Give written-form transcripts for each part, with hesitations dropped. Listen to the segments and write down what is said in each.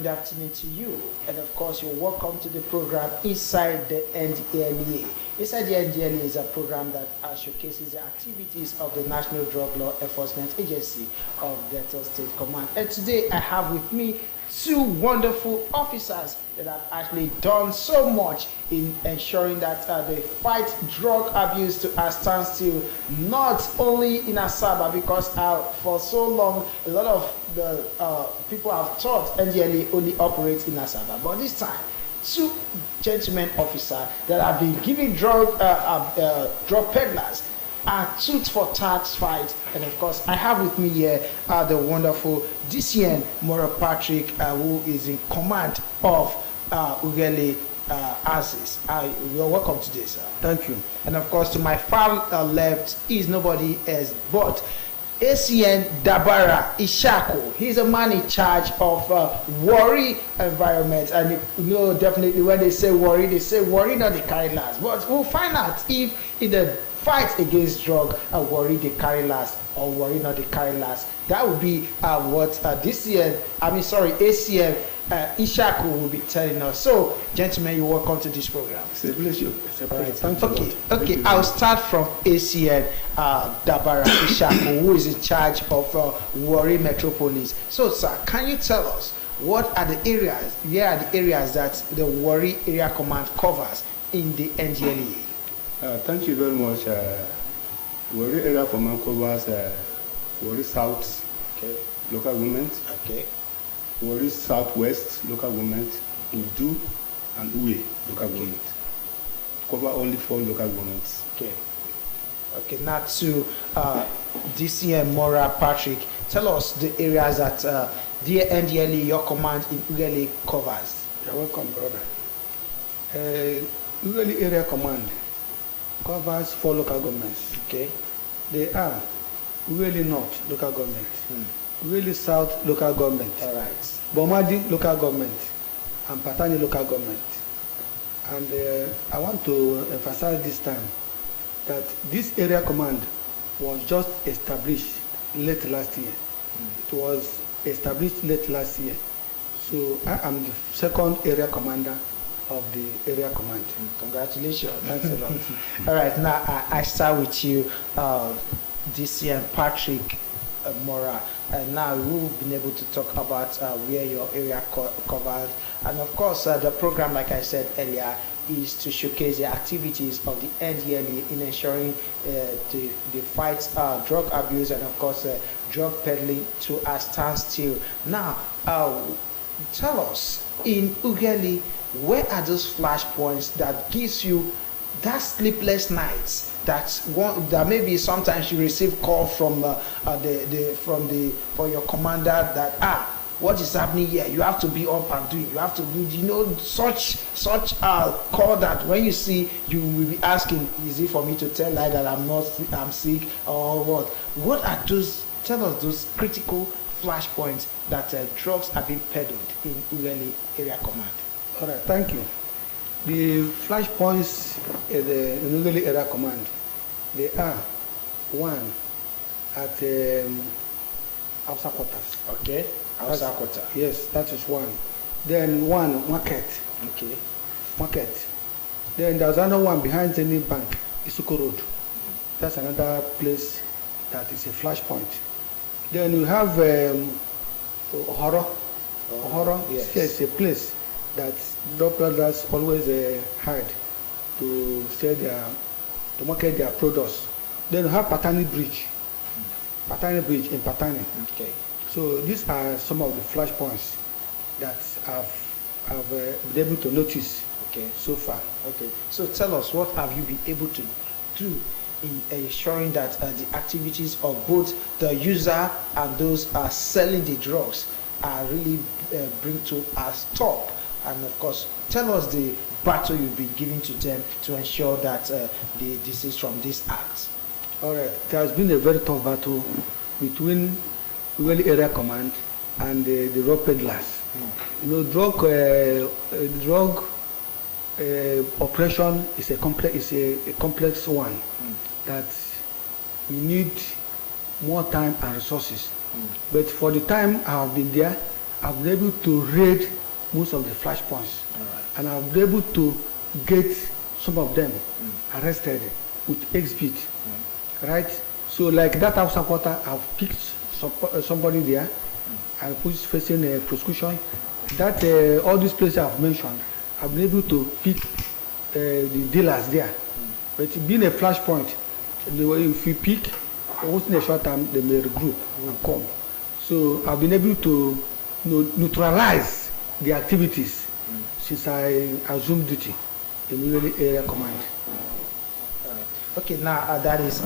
good afternoon to you. And of course, you're welcome to the program Inside the Ndlea. Inside the Ndlea is a program that showcases the activities of the National Drug Law Enforcement Agency of Delta State Command. And today I have with me two wonderful officers that have actually done so much in ensuring that they fight drug abuse to a standstill, not only in Asaba, because for so long a lot of the people have thought NDLA only operates in Asaba, but this time two gentlemen officers that have been giving drug peddlers a tooth for tat fight. And of course, I have with me here the wonderful DCN Mora Patrick, who is in command of Ughelli Aziz. You're welcome today, sir. Thank you. And of course, to my far left is nobody else but ACN Dabara Ishako. He's a man in charge of Warri environment. And you know, definitely when they say Warri not the carry last. But we'll find out if in the fight against drug, Warri they carry last or Warri not the carry last. That would be what ACN Ishako will be telling us. So, gentlemen, you're welcome to this program. It's a pleasure. It's a pleasure. Thank you. Okay. I'll start from ACN Dabara Ishako, who is in charge of Warri Metropolis. So, sir, can you tell us where are the areas that the Warri Area Command covers in the NDLEA? Thank you very much. Warri Area Command covers Warri South local government. Okay. Warri Southwest local government, Udu and Uwe local government. Cover only 4 local governments. Okay, now to DCM Mora Patrick, tell us the areas that the NDLEA, your command in Ughelli covers. You're welcome, brother. Ughelli Area Command covers 4 local governments. Okay. They are Ughelli North local government, Ughelli South local government, All right. Bomadi local government, and Patani local government. And I want to emphasize this time that this area command was just established late last year. It was established late last year. So I am the second area commander of the area command. Congratulations. Thanks a lot. All right, now I start with you, DCM Patrick Mora. And now we've been able to talk about where your area covers. And of course, the program, like I said earlier, is to showcase the activities of the NDLEA in ensuring the fight drug abuse and of course drug peddling to a standstill. Now, tell us, in Ughelli, where are those flashpoints that gives you that sleepless nights? That maybe sometimes you receive call from for your commander that what is happening here? You have to be up and doing. You have to do such call that when you see, you will be asking, is it for me to tell lie that I'm sick or what? What are those? Tell us those critical flashpoints that drugs are being peddled in Ughelli Area Command. All right, thank you. The flashpoints in the Ughelli Area Command, they are one at Hausa quarters. Okay, Hausa quarter. Yes, that is one. Then one market. Okay. Market. Then there's another one behind Zenith Bank, Isuko Road. That's another place that is a flashpoint. Then you have Horror. Horror. Yes. It's a place that drug peddlers always hide to market their products. Then you have Patani Bridge. Patani Bridge in Patani. Okay. So these are some of the flashpoints that I've been able to notice so far. Okay. So tell us, what have you been able to do in ensuring that the activities of both the user and those selling the drugs are really bring to a stop? And of course, tell us the battle you've been giving to them to ensure that they desist from this act. All right. There has been a very tough battle between Ughelli Area Command and the drug peddlers. You know, drug operation is a complex one that you need more time and resources. But for the time I have been there, I've been able to raid most of the flashpoints, and I've been able to get some of them arrested with exhibit, right? So like that house supporter, I've picked somebody there and who's facing a prosecution. That all these places I've mentioned, I've been able to pick the dealers there. But being a flashpoint, if you pick, within a short time, they may regroup and come. So I've been able to neutralize the activities since I assumed duty in the area command. Okay, now that is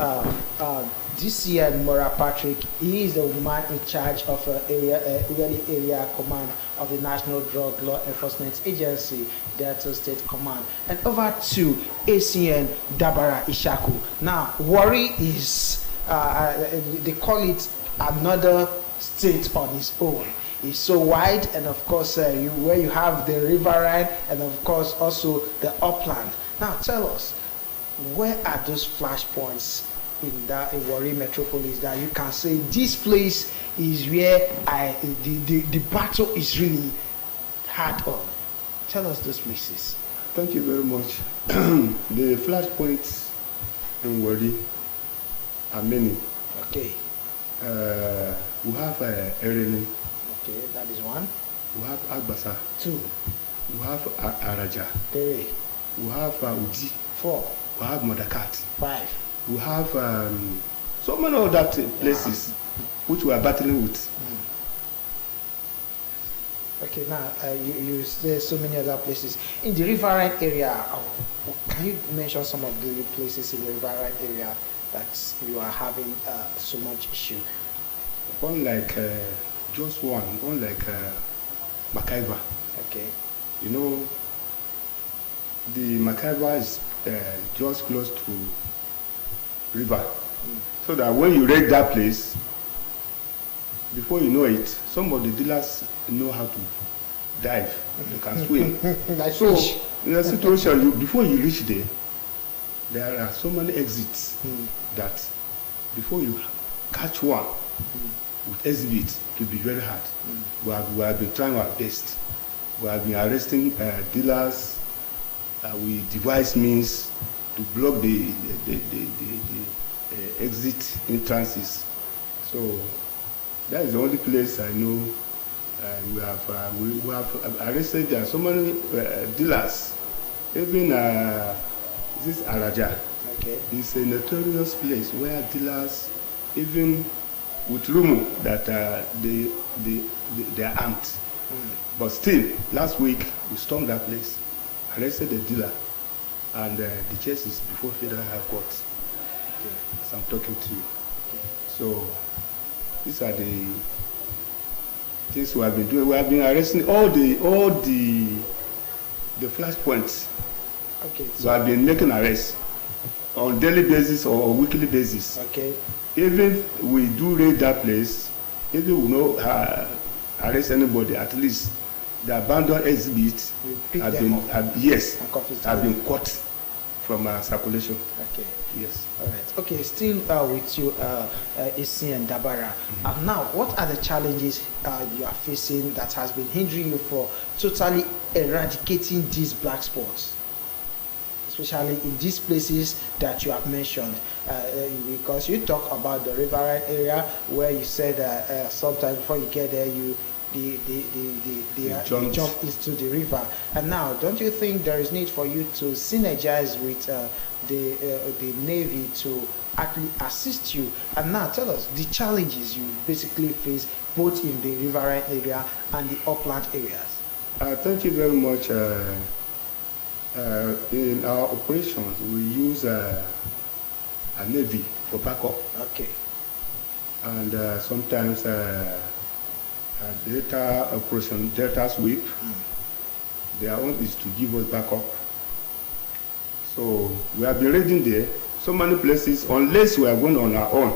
DCN Mora Patrick. He is the man in charge of area command of the National Drug Law Enforcement Agency, Delta State Command. And over to ACN Dabara Ishaku. Now, Warri is, they call it another state on its own. It's so wide, and of course, where you have the riverine, and of course also the upland. Now, tell us, where are those flashpoints in Warri Metropolis that you can say this place is where the battle is really hard on? Tell us those places. Thank you very much. The flashpoints in Warri are many. Okay. We have Erene. Okay, that is one. We have Albasa. 2. We have Araja. 3. We have Udi. 4. We have Modakat. 5. We have so many other places which we are battling with. Okay, now there's so many other places in the riverine area. Can you mention some of the places in the riverine area that you are having so much issue? One like just one like Makaiva. Okay. You know, the Makaiva is just close to river, so that when you raid that place, before you know it, some of the dealers know how to dive. They can swim. So in a situation, before you reach there are so many exits that before you catch one with exhibit, it will be very hard. We have been trying our best. We have been arresting dealers. We devise means to block the exit entrances. So that is the only place I know. We have arrested so many dealers. Even this Araja. Okay. It's a notorious place where dealers, even with rumor that they are armed. But still, last week we stormed that place, arrested the dealer, and the case is before Federal High Court. Okay. As I'm talking to you. Okay. So these are the things we have been doing. We have been arresting all the flashpoints. Okay. So we have been making arrests on daily basis or weekly basis. Okay. Even we do raid that place, even we know arrest anybody, at least the abandoned exhibits have been cut from circulation. Okay. Yes. All right. Okay. Still with you, Isi and Dabara. Now, what are the challenges you are facing that has been hindering you for totally eradicating these black spots, especially in these places that you have mentioned? Because you talk about the riverine area where you said sometimes before you get there, you jump into the river. And now, don't you think there is need for you to synergize with the Navy to actually assist you? And now, tell us the challenges you basically face both in the riverine area and the upland areas. Thank you very much. In our operations, we use a Navy for backup. Okay. And sometimes data operation, data sweep, their own is to give us backup. So we have been raiding there so many places, unless we are going on our own,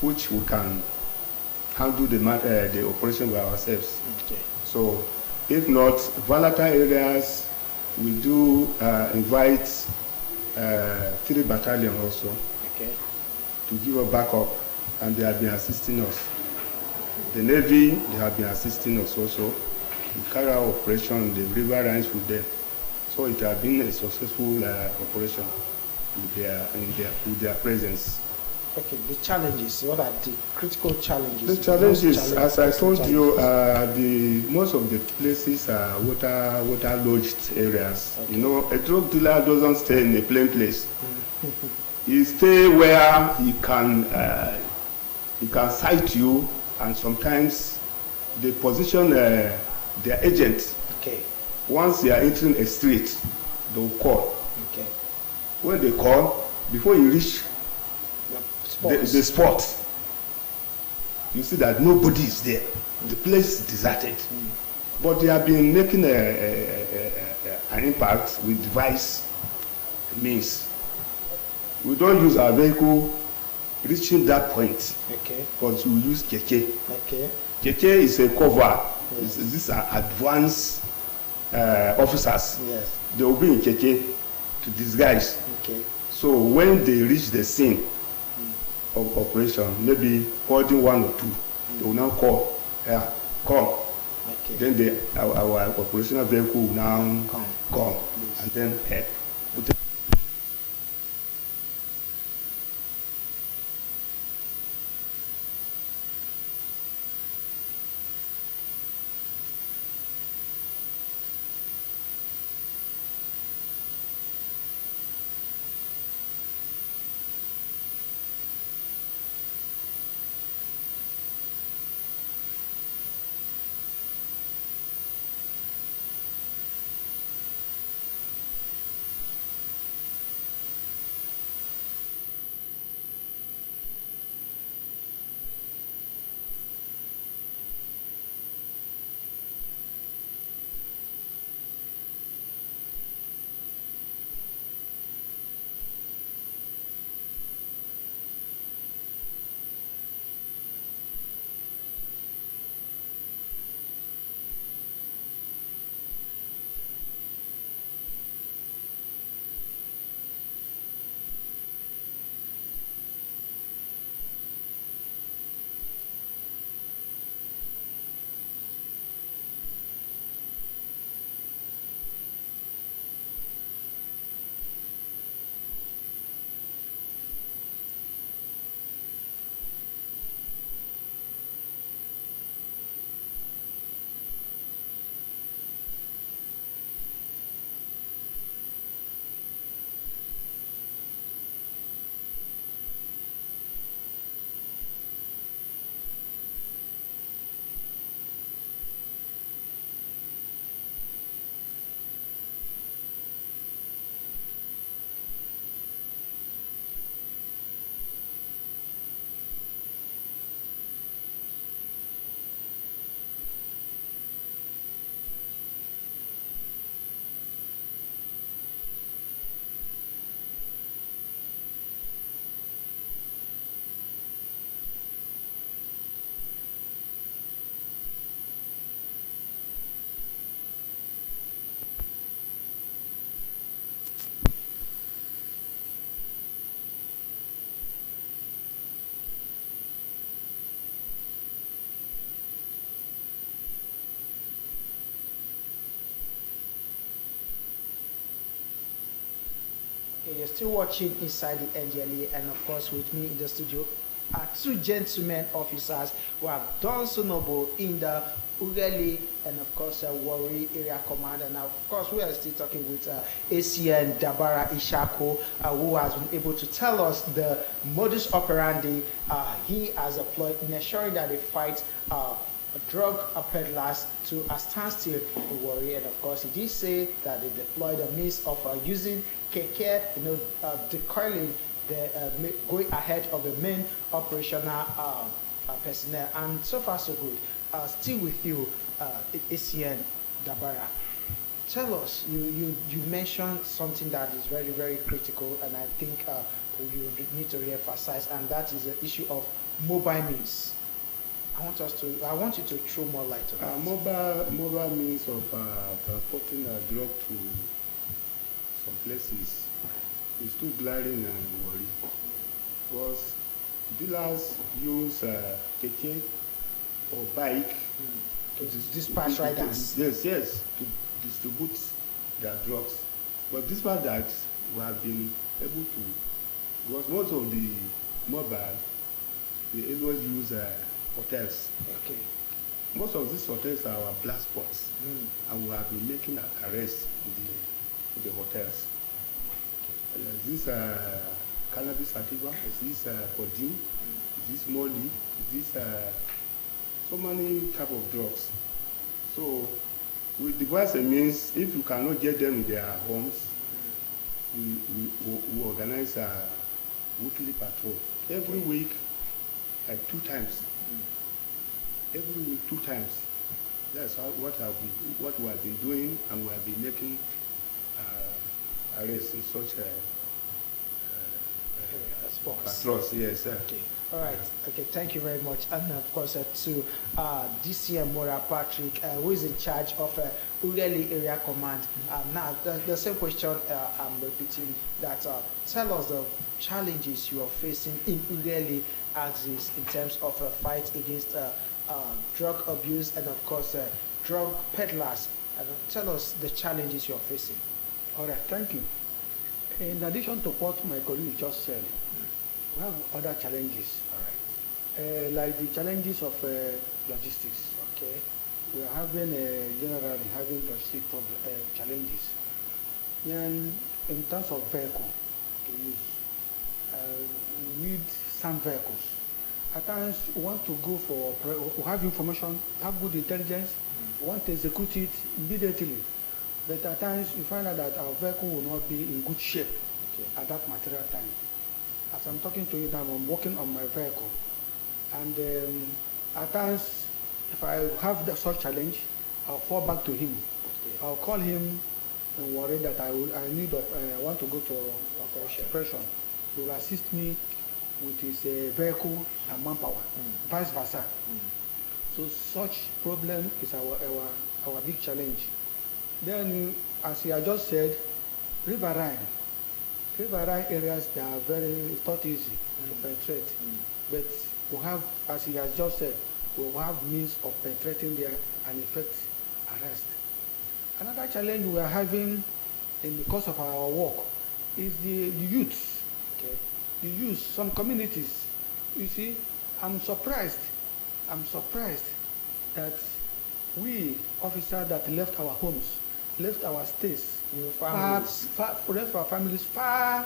which we can handle the operation by ourselves. Okay. So if not, volatile areas, we do invite 3 battalion also, okay, to give a backup, and they have been assisting us. The Navy, they have been assisting us also. We carry out operation, the river runs with them. So it has been a successful operation with their presence. Okay, the challenges, what are the critical challenges? The challenges, as I told you, most of the places are water-lodged areas. Okay. You know, a drug dealer doesn't stay in a plain place. He stay where he can cite you, and sometimes they position their agent. Okay. Once they are entering a street, they will call. Okay. When they call, before you reach the spot, you see that nobody is there. The place is deserted. But they have been making an impact with device means. We don't use our vehicle reaching that point. Okay. But we use keke. Okay. Keke is a cover. Yes. These are advanced officers. Yes. They will be in keke to disguise. Okay. So when they reach the scene of operation, maybe holding one or two, they will now call, come. Okay. Then our operational vehicle will now come. Yes. And then Okay, you're still watching Inside the Ndlea, and of course, with me in the studio are two gentlemen officers who have done so noble in the Ughelli and of course Warri Area Command. And of course, we are still talking with ACN Dabara Ishako, who has been able to tell us the modus operandi he has employed in ensuring that they fight drug peddlers to a standstill in Warri. And of course, he did say that they deployed a means of using keke, decoiling going ahead of the main operational personnel. And so far so good. Still with you, ACN Dabara. Tell us, you mentioned something that is very, very critical, and I think you need to re-emphasize, and that is the issue of mobile means. I want you to throw more light on that. Mobile means of transporting a drug to some places is too glaring and worrying, because dealers use keke or bike to dispatch riders. Yes, to distribute their drugs. But despite that, we have been able to, because most of the mobile, they always use hotels. Okay. Most of these hotels are our black spots, and we have been making arrests in the hotels. Is this cannabis sativa? Is this codeine? Is this molly? Is this so many type of drugs? So we devise a means. If you cannot get them in their homes, we organize a weekly patrol every week, like 2 times. Every week 2 times. That's what we have been doing, and we have been making arrests in such patrols. Yes, sir. Okay. All right. Okay. Thank you very much. And of course, to DCM Mora Patrick, who is in charge of Ughelli Area Command. Now, the same question I'm repeating. That tell us the challenges you are facing in Ughelli axis in terms of a fight against drug abuse and of course drug peddlers. And tell us the challenges you are facing. All right, thank you. In addition to what my colleague just said, we have other challenges. All right. Like the challenges of logistics. Okay. We are having generally having logistic challenges. Then in terms of vehicle to use, we need some vehicles. At times we want to go for, we have information, have good intelligence, we want to execute it immediately. But at times we find out that our vehicle will not be in good shape at that material time. As I'm talking to you now, I'm working on my vehicle. And at times, if I have such challenge, I'll fall back to him. Okay. I'll call him and worry that I want to go to operation. He will assist me with his vehicle and manpower, vice versa. So such problem is our big challenge. Then, as he had just said, riverine areas, they are it's not easy to penetrate. But we have, as he has just said, we will have means of penetrating there and effect arrest. Another challenge we are having in the course of our work is the youths. Okay. The youth, some communities. You see, I'm surprised that we officers that left our homes, left our states, left our families far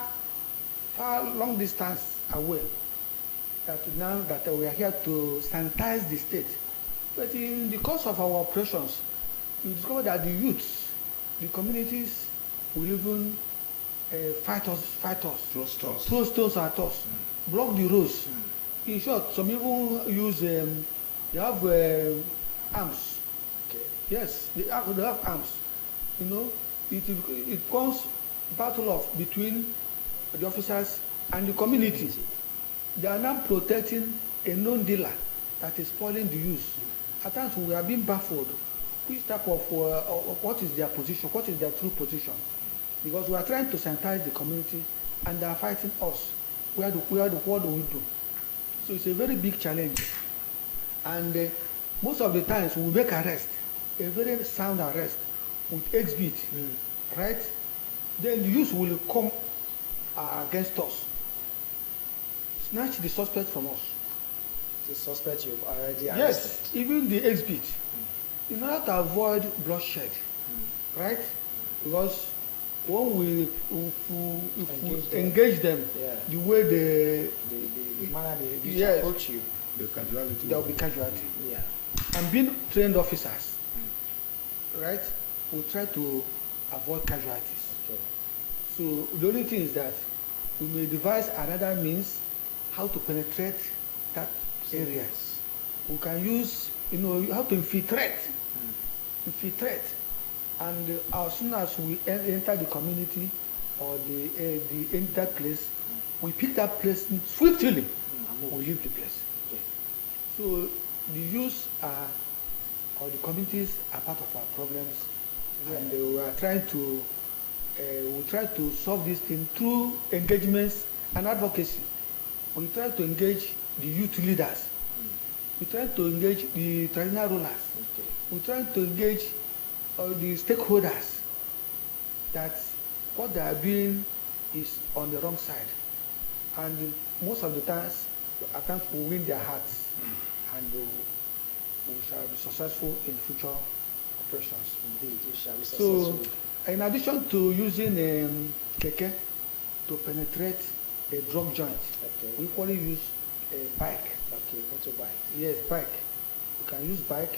long distance away, that now that we are here to sanitize the state. But in the course of our operations, we discover that the youths, the communities will even fight us, throw stones at us, block the roads. In short, some even use, they have arms. Okay. Yes, they have arms. You know, it comes battle of between the officers and the community. They are now protecting a known dealer that is spoiling the youth. At times we are being baffled. Which type of what is their position? What is their true position? Because we are trying to sanitize the community, and they are fighting us. What do we do? So it's a very big challenge. And most of the times we make arrest, a very sound arrest with exhibit, right? Then the youth will come against us, snatch the suspect from us. The suspect you've already arrested. Yes, even the exhibit. In order to avoid bloodshed, right? Because when we engage them, the way the manner they approach you, there will be casualty. Yeah. And being trained officers, right? We try to avoid casualties. Okay. So the only thing is that we may devise another means how to penetrate that area. We can use, how to infiltrate. And as soon as we enter the community or enter that place, we pick that place swiftly. We leave the place. Okay. So the youth or the communities are part of our problems, and we are trying to try to solve this thing through engagements and advocacy. We try to engage the youth leaders We try to engage the traditional rulers. Okay. We try to engage the stakeholders that what they are doing is on the wrong side. And most of the times, at times we win their hearts and we shall be successful in future operations. Indeed, we shall be successful. So, in addition to using keke to penetrate a drug joint, Okay. we only use a bike. Okay, motorbike. Yes, bike. We can use bike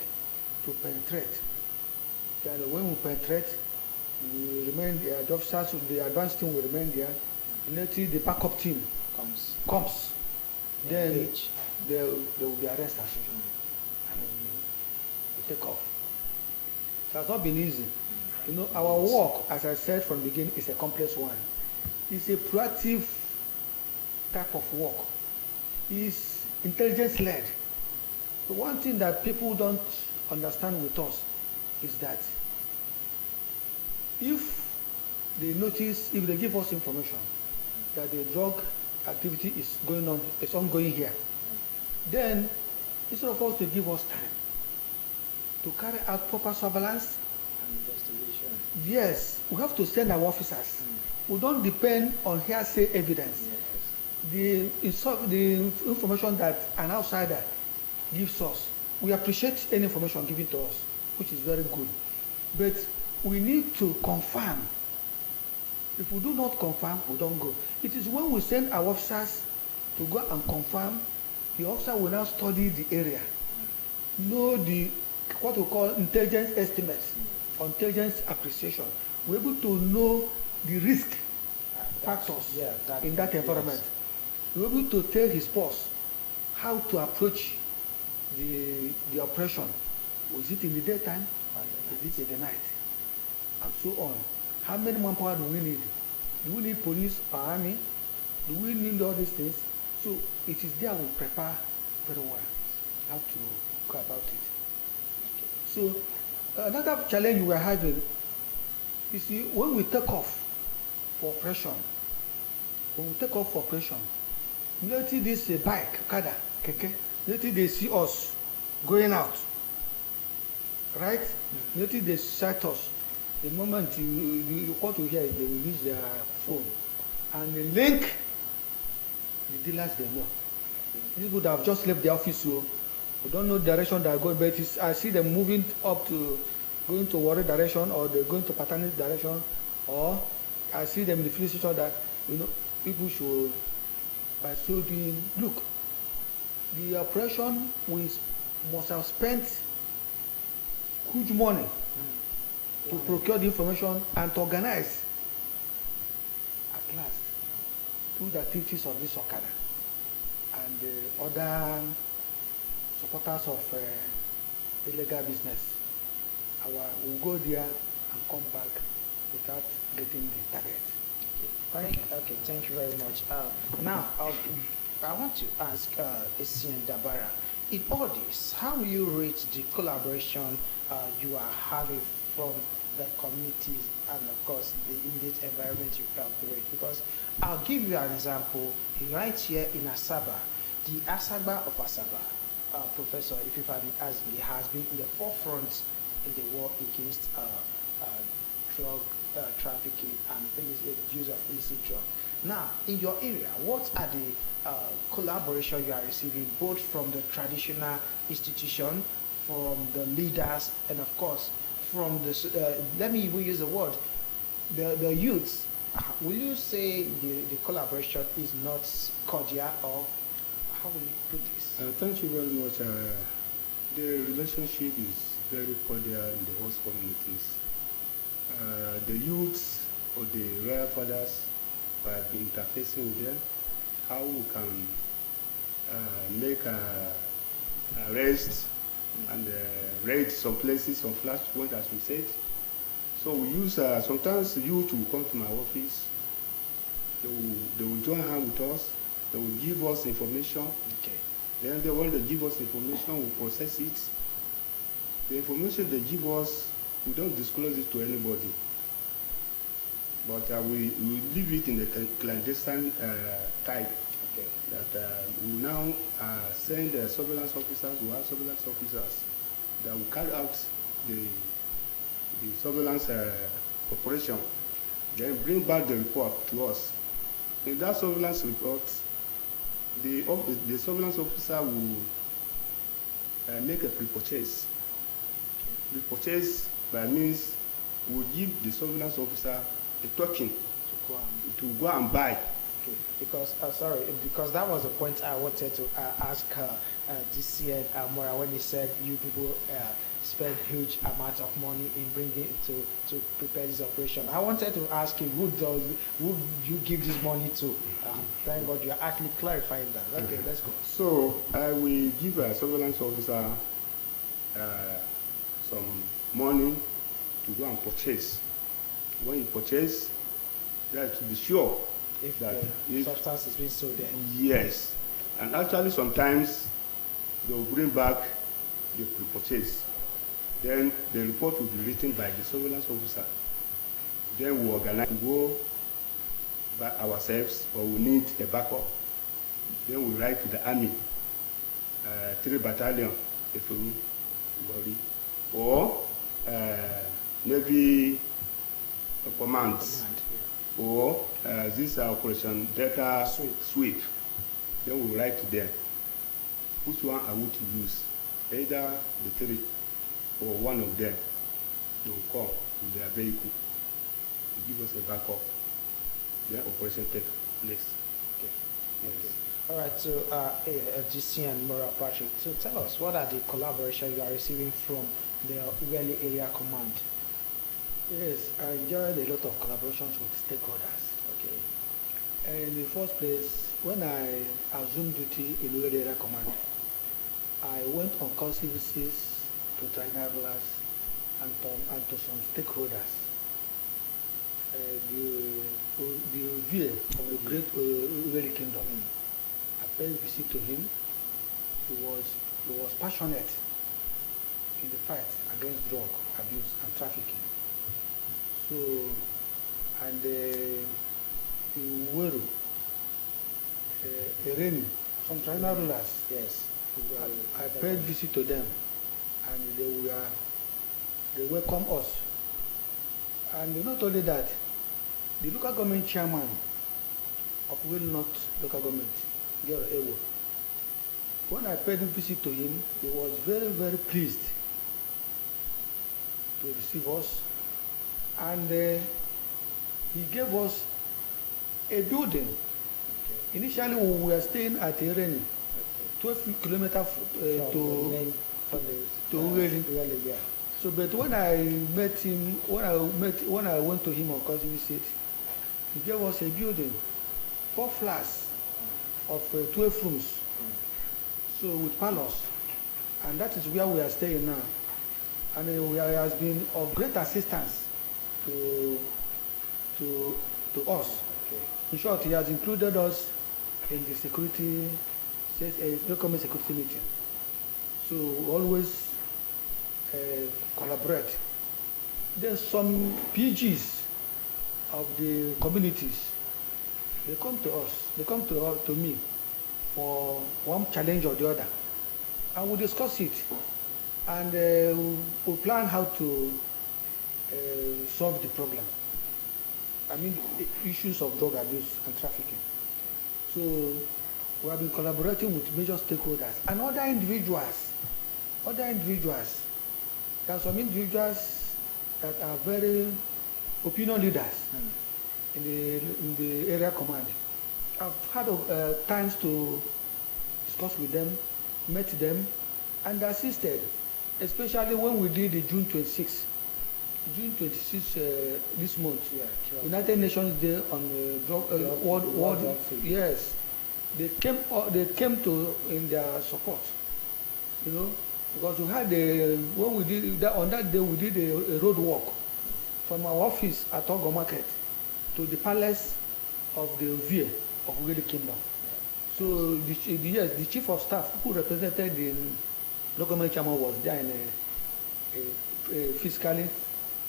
to penetrate. And when we penetrate, we remain there. The officers, the advanced team will remain there. Until the backup team comes. Then they will be arrested as usual. And we take off. It has not been easy. You know, our work, as I said from the beginning, is a complex one. It's a proactive type of work. It's intelligence-led. The one thing that people don't understand with us is that if they notice, if they give us information that the drug activity is going on, it's ongoing here, then instead of us to give us time to carry out proper surveillance and investigation, yes, we have to send our officers. We don't depend on hearsay evidence. yes. The information that an outsider gives us, we appreciate any information given to us, which is very good. But we need to confirm. If we do not confirm, we don't go. It is when we send our officers to go and confirm, the officer will now study the area, know the what we call intelligence estimates, or intelligence appreciation. We're able to know the risk factors in that environment. We're able to tell his boss how to approach the operation. Was it in the daytime? Is it in the night? And so on. How many manpower do we need? Do we need police or army? Do we need all these things? So it is there we prepare very well how to go about it. So another challenge we are having is when we take off for operation, immediately this bike, kada, keke, immediately they see us going out, right? Immediately they sight us. The moment what you hear is they will use their phone and they link the dealers they know. These people that have just left the office, so we don't know the direction they are going, but I see them moving up to going to Warri direction, or they're going to Patani direction, or I see them in the filling station that, you know, people should, by so doing, look, the operation we must have spent huge money to procure the information and to organize at last through the activities of this Okada and other supporters of illegal business. We'll go there and come back without getting the target. Okay, thank you very much. Now, I want to ask Essien Dabara, in all this, how will you rate the collaboration you are having from the communities and, of course, the immediate environment you operate? Because I'll give you an example. Right here in Asaba, the Asaba of Asaba, Professor Ififani Azmi, has been in the forefront in the war against drug trafficking and use of illicit drugs. Now, in your area, what are the collaboration you are receiving, both from the traditional institution, from the leaders, and of course, from the, let me even use the word, the youths? Will you say the collaboration is not cordial, or how will you put this? Thank you very much. The relationship is very cordial in the host communities. The youths or the royal fathers have been interfacing with them, how we can make arrests and raid some places, some flash points, as we said. So we use, sometimes the youth will come to my office, they will join hands with us, they will give us information. Okay. Then when they give us information, we process it. The information they give us, we don't disclose it to anybody. But we leave it in the clandestine type. Okay. That we now send surveillance officers, we have surveillance officers that will carry out the surveillance operation, then bring back the report to us. In that surveillance report, the surveillance officer will make a pre-purchase. Pre-purchase by means will give the surveillance officer a token to go and buy. Okay. Because because that was the point I wanted to ask DCN Mora when he said you people spend huge amount of money in bringing it to prepare this operation. I wanted to ask him who you give this money to. Thank God you are actually clarifying that. Okay, let's go. So I will give a surveillance officer some money to go and purchase. When you purchase, you have to be sure If that the substance is being sold there. yes, and actually sometimes they will bring back the pre-purchase. Then the report will be written by the surveillance officer. Then we organize to go by ourselves, or we need a backup. Then we write to the army, 3 battalion, Efumi, Bori, or Navy commands, or this Operation Delta Sweep. Then we write to them, which one are we to use? Either the 3 or one of them. They will come with their vehicle to give us a backup. Then operation take place. Okay. Yes. Okay. All right. So, GC and Mora Patrick. So, tell us what are the collaboration you are receiving from the Ughelli Area Command? Yes, I enjoyed a lot of collaborations with stakeholders. Okay. And in the first place, when I assumed duty in Ughelli Area Command, I went on call services to travelers and to some stakeholders. The review of the great Ughelli Kingdom. I paid a visit to him. He was passionate in the fight against drug abuse and trafficking. So, and in Weru, Ereni, some travelers. Yes. I paid visit to them, and they welcome us. And not only that, the local government chairman of Will North local government, Gero Ewo, when I paid a visit to him, he was very, very pleased to receive us, and he gave us a building. Okay. Initially, we were staying at Ereni, 12 kilometers to Ughelli. Yeah. So, but when I met him, when I went to him on cousin visit, he gave us a building, 4 flats of 12 rooms. So with parlors, and that is where we are staying now. And he has been of great assistance to us. Okay. In short, he has included us in the security, local security meeting. So we always collaborate. There's some PGs of the communities. They come to us. They come to me for one challenge or the other, and we discuss it, and we plan how to solve the problem. I mean, the issues of drug abuse and trafficking. So we have been collaborating with major stakeholders and other individuals. There are some individuals that are very opinion leaders in the area command. I've had times to discuss with them, met them, and assisted, especially when we did the June 26th. This month, Yeah, sure. United Nations Day on World. Yes, they came to in their support, because we had when we did that on that day we did a road walk from our office at Ogo Market to the palace of the Ovie of Ughelli Kingdom. So the chief of staff who represented the local government chairman was there physically.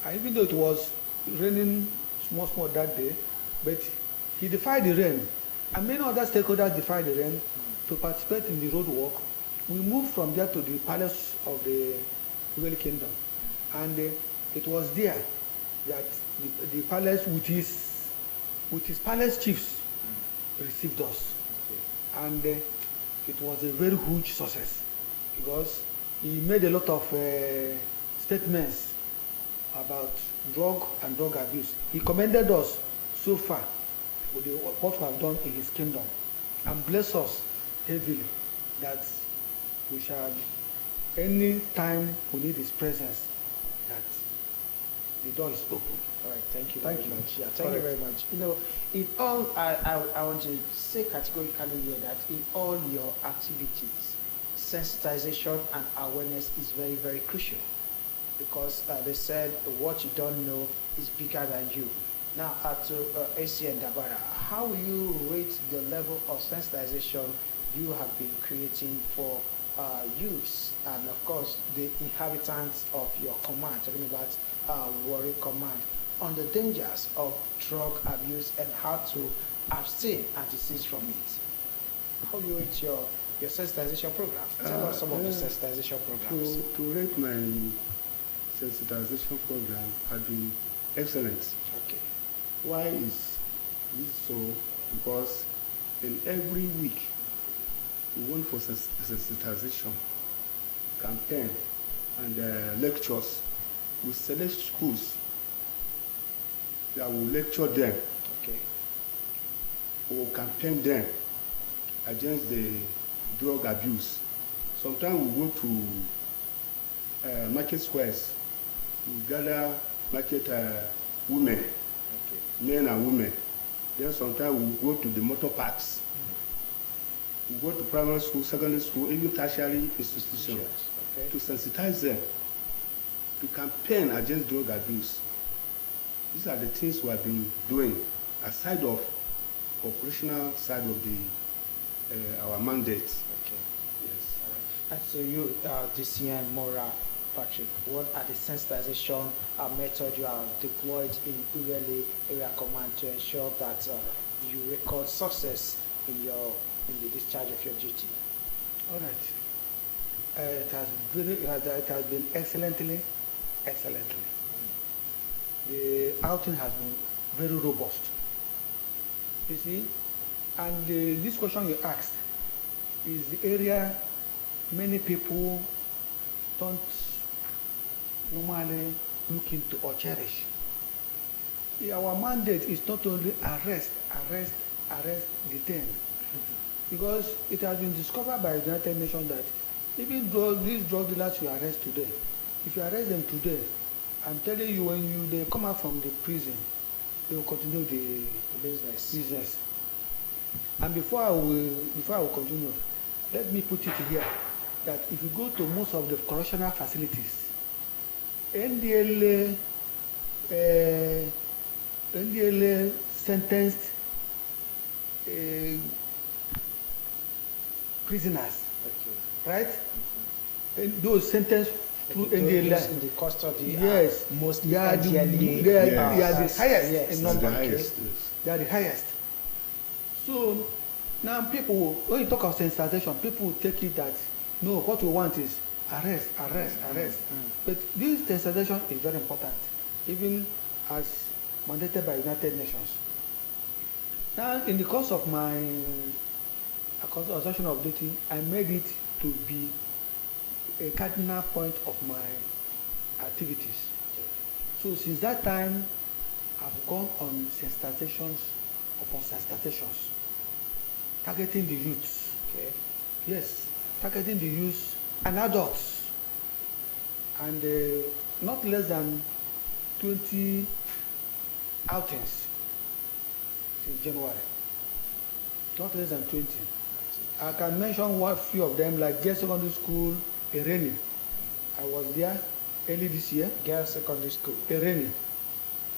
And even though it was raining small that day, but he defied the rain And many other stakeholders defied the rain to participate in the road work. We moved from there to the palace of the Ughelli kingdom. And it was there that the palace with his palace chiefs received us. Okay. And it was a very huge success because he made a lot of statements about drug and drug abuse. He commended us so far with what we have done in his kingdom and blessed us heavily that we shall, any time we need his presence, that the door is open. All right, thank you very much. Yeah, thank you very much. You know, in all, I want to say categorically here that in all your activities, sensitization and awareness is very, very crucial because they said what you don't know is bigger than you. Now, to AC and Dabara, how will you rate the level of sensitization you have been creating for youths and, of course, the inhabitants of your command, talking about Warri Command, on the dangers of drug abuse and how to abstain and desist from it? How do you rate your sensitization programs? Tell us some of the sensitization programs. To rate my sensitization program has been excellent. Okay. Why is this so? Because in every week we went for sensitization campaign and lectures. We select schools that will lecture them. Okay. We will campaign them against the drug abuse. Sometimes we go to market squares. We gather market women, okay, men and women. Then sometimes we go to the motor parks. We go to primary school, secondary school, even tertiary institutions, okay, to sensitize them, to campaign against drug abuse. These are the things we have been doing aside of operational side of the our mandate. Okay. Yes. All right. And so you, DCN Mora Patrick, what are the sensitization methods you have deployed in Ughelli Area Command to ensure that you record success in the discharge of your duty? All right. It has been excellently. The outing has been very robust. You see, and this question you asked is the area many people don't normally look into or cherish. Our mandate is not only arrest, detain, because it has been discovered by the United Nations that even though these drug dealers you arrest today, if you arrest them today, I'm telling you, when they come out from the prison, they will continue the business. And before I will continue, let me put it here that if you go to most of the correctional facilities, Ndlea sentenced prisoners, okay, right? And those sentenced through Ndlea in the custody, yes, mostly they are the highest, yes, in number. The highest, yes. They are the highest. So now people, when you talk of sensitization, people take it that no, what we want is arrest. But this sensitization is very important, even as mandated by United Nations. Now, in the course of my consultation of duty, I made it to be a cardinal point of my activities. So since that time, I've gone on sensitizations upon sensitizations, targeting the youths. Okay. Yes, targeting the youths and adults, and not less than 20 outings since January. Not less than 20. I can mention one few of them, like Girls Secondary School, Ereni. I was there early this year. Girls Secondary School, Ereni.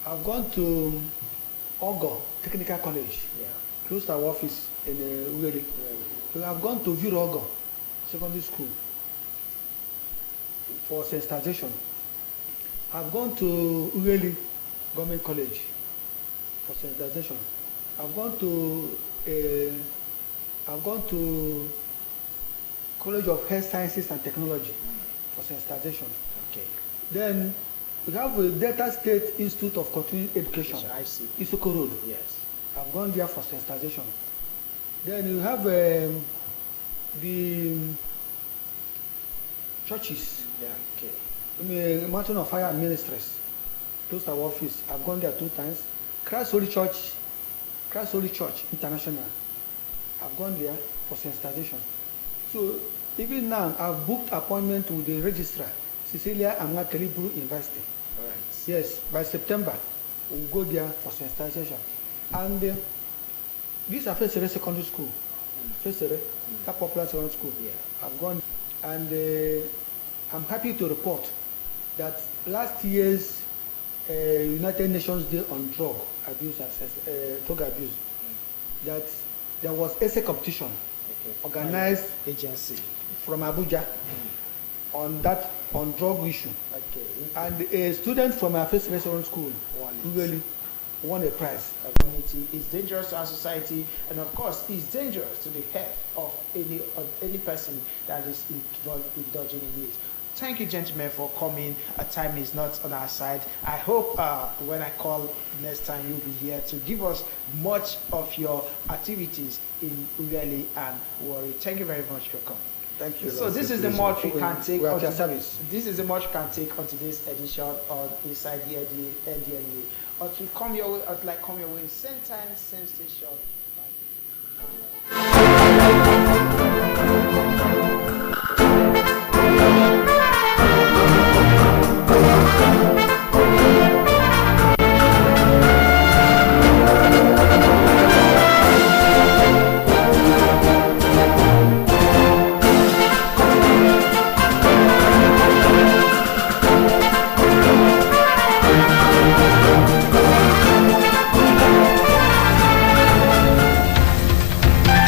I've gone to Ogo Technical College, yeah, close to our office in Ughelli. So I've gone to Virogo Secondary School for sensitization. I've gone to Ughelli Government College for sensitization. I've gone to I've gone to College of Health Sciences and Technology for sensitization. Okay. Then we have a Delta State Institute of Continuing Education, I see. Isoko Road. Yes. I've gone there for sensitization. Then you have the churches. Yeah. Okay. I mean, Mountain of Fire Ministries. Those are office. I've gone there 2 times. Christ Holy Church International. I've gone there for sensitization. So even now, I've booked appointment with the registrar, Cecilia Amna Kelibru University. All right. Yes, by September, we'll go there for sensitization. And this is Fesere Secondary School. Fesere, that popular secondary school. Yeah. I've gone, and I'm happy to report that last year's United Nations Day on Drug Abuse, that there was essay competition organized agency from Abuja on drug issue. Okay. And a student from our first restaurant school really won a prize. Community is dangerous to our society, and of course, it's dangerous to the health of any person that is indulging in it. Thank you, gentlemen, for coming. Time is not on our side. I hope when I call next time, you'll be here to give us much of your activities in Ughelli and Warri. Thank you very much for coming. Thank you. So this is the much we can take on service. This is the much we can take on today's edition of Inside the NDLEA. Until come your way, same time, same station. Bye.